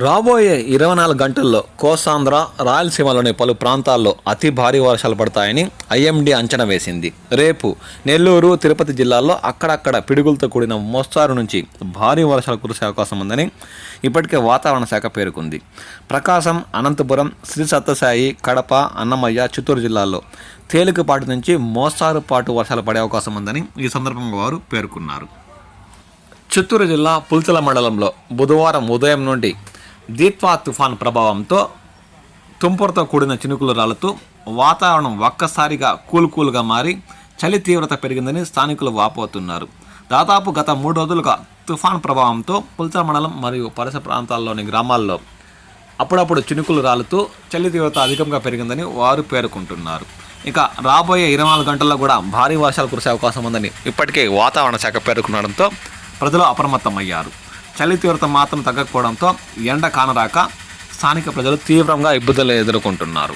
రాబోయే 24 గంటల్లో కోస్తాంధ్ర, రాయలసీమలోని పలు ప్రాంతాల్లో అతి భారీ వర్షాలు పడతాయని ఐఎండీ అంచనా వేసింది. రేపు నెల్లూరు, తిరుపతి జిల్లాల్లో అక్కడక్కడ పిడుగులతో కూడిన మోస్తారు నుంచి భారీ వర్షాలు కురిసే అవకాశం ఉందని ఇప్పటికే వాతావరణ శాఖ పేర్కొంది. ప్రకాశం, అనంతపురం, శ్రీ సత్యసాయి, కడప, అన్నమయ్య, చిత్తూరు జిల్లాల్లో తేలికపాటి నుంచి మోస్తారుపాటు వర్షాలు పడే అవకాశం ఉందని ఈ సందర్భంగా వారు పేర్కొన్నారు. చిత్తూరు జిల్లా పుల్చల మండలంలో బుధవారం ఉదయం నుండి దీత్వా తుఫాన్ ప్రభావంతో తుంపరతో కూడిన చినుకులు రాలుతూ వాతావరణం ఒక్కసారిగా కూల్గా మారి చలి తీవ్రత పెరిగిందని స్థానికులు వాపోతున్నారు. దాదాపు గత 3 రోజులుగా తుఫాన్ ప్రభావంతో పుల్చల మండలం మరియు పరిసర ప్రాంతాల్లోని గ్రామాల్లో అప్పుడప్పుడు చినుకులు రాలుతూ చలి తీవ్రత అధికంగా పెరిగిందని వారు పేర్కొంటున్నారు. ఇక రాబోయే 24 గంటల్లో కూడా భారీ వర్షాలు కురిసే అవకాశం ఉందని ఇప్పటికే వాతావరణ శాఖ పేర్కొనడంతో ప్రజలు అప్రమత్తమయ్యారు. చలి తీవ్రత మాత్రం తగ్గకపోవడంతో ఎండ కానరాక స్థానిక ప్రజలు తీవ్రంగా ఇబ్బందులు ఎదుర్కొంటున్నారు.